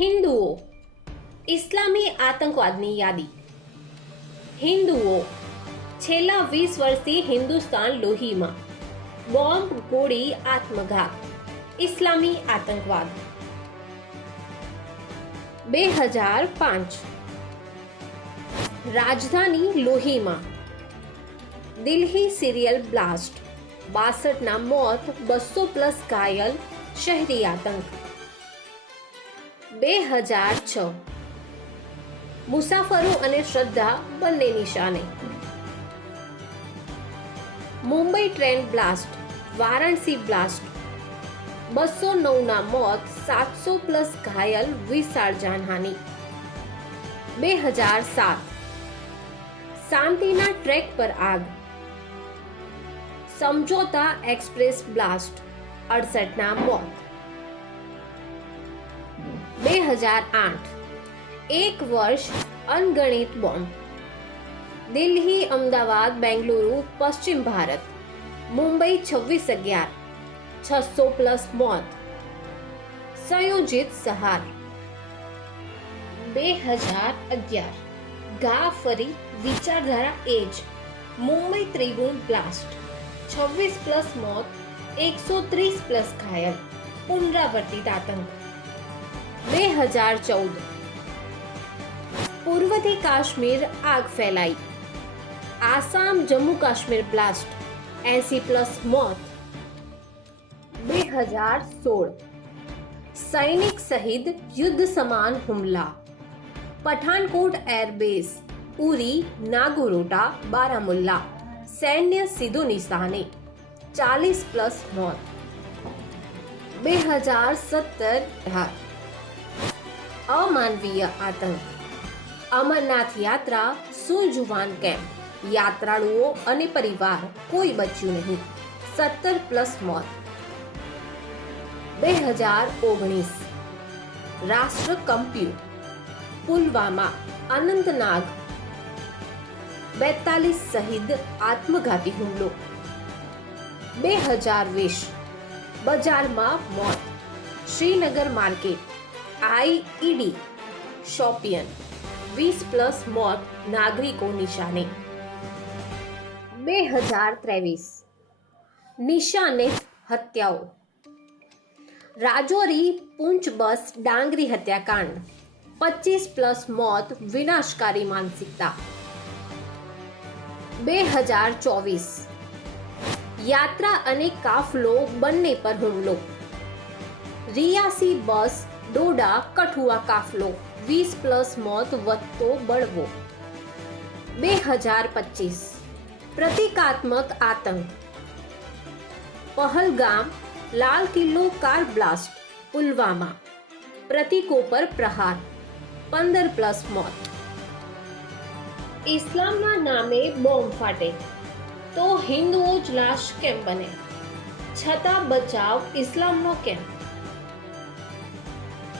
હિન્દુઓ, ઇસ્લામી આતંકવાદની યાદી. હિન્દુઓ, છેલ્લા વીસ વર્ષથી હિન્દુસ્તાન લોહીમાં. બોમ્બ ગોળી આત્મઘાત, ઇસ્લામી આતંકવાદ. બે હજાર પાંચ. રાજધાની લોહીમાં. દિલ્હી સિરિયલ બ્લાસ્ટ, બાસઠના મોત, બસો પ્લસ ઘાયલ, શહેરી આતંક. બે હજાર છ. મુસાફરો અને શ્રદ્ધા બંને નિશાને. Mumbai train blast, Varanasi blast. બસો નવના મોત, સાતસો પ્લસ ઘાયલ વિશાળ જાનહાની. બે હજાર સાત. શાંતિના ટ્રેક પર આગ. સમજોતા એક્સપ્રેસ બ્લાસ્ટ, અડસઠના મોત. બે હજાર આઠ એક વર્ષ અનગણિત બોમ્બ દિલ્હી અમદાવાદ બેંગલુરુ પશ્ચિમ ભારત મુંબઈ છવ્વીસ અગિયાર છસો પ્લસ મોત સંયોજિત સહાર બે હજાર અગિયાર ગા ફરી વિચારધારા એજ મુંબઈ ત્રિગુણ બ્લાસ્ટ છવ્વીસ પ્લસ મોત એકસો ત્રીસ પ્લસ ઘાયલ પુનરાવર્તિત આતંક બે હજાર ચૌદ પૂર્વથી કાશ્મીર આગ ફેલાઈ આસામ જમ્મુ કાશ્મીર બ્લાસ્ટ એસી પ્લસ મોત બે હજાર સોળ સૈનિક શહીદ યુદ્ધ સમાન હુમલા પઠાનકોટ એરબેઝ ઉરી નાગોરોટા બારામુલ્લા સૈન્ય સીધો નિશાને ચાલીસ પ્લસ મોત બે હજાર સત્તર અમાનવીય આતંક. અમરનાથ યાત્રા સુજુવાન કેમ્પ યાત્રાળુઓ અને પરિવાર કોઈ બચ્યું નહીં. સત્તર પ્લસ મોત. બે હજાર ઓગણીસ. રાષ્ટ્ર કંપ્યું. પુલવામા. અનંતનાગ. બેતાલીસ શહીદ, આત્મઘાતી હુમલો. બે હજાર વીસ. બજારમાં મોત. શ્રીનગર માર્કેટ. આઈઈડી શોપિયન, વીસ પ્લસ મોત નાગરિકો નિશાને. બે હજાર ત્રેવીસ, નિશાને હત્યાઓ. રાજોરી પૂંચ બસ ડાંગરી હત્યાકાંડ, પચીસ પ્લસ મોત વિનાશકારી માનસિકતા. બે હજાર ચોવીસ, યાત્રા અને કાફલો બંને પર હુમલો. રિયાસી બસ ડોડા કઠુઆ કાફલો, વીસ પ્લસ મોત વધતો બળવો. બે હજાર પચીસ. પ્રતિકાત્મક આતંક. Pahalgam, Lal Qila car blast, Pulwama. પ્રતિકો પર પ્રહાર, પંદર પ્લસ મોત. ઇસ્લામના નામે બોમ્બ ફાટે. તો હિન્દુઓ જ લાશ કેમ બને? છતાં બચાવ ઇસ્લામનો કેમ?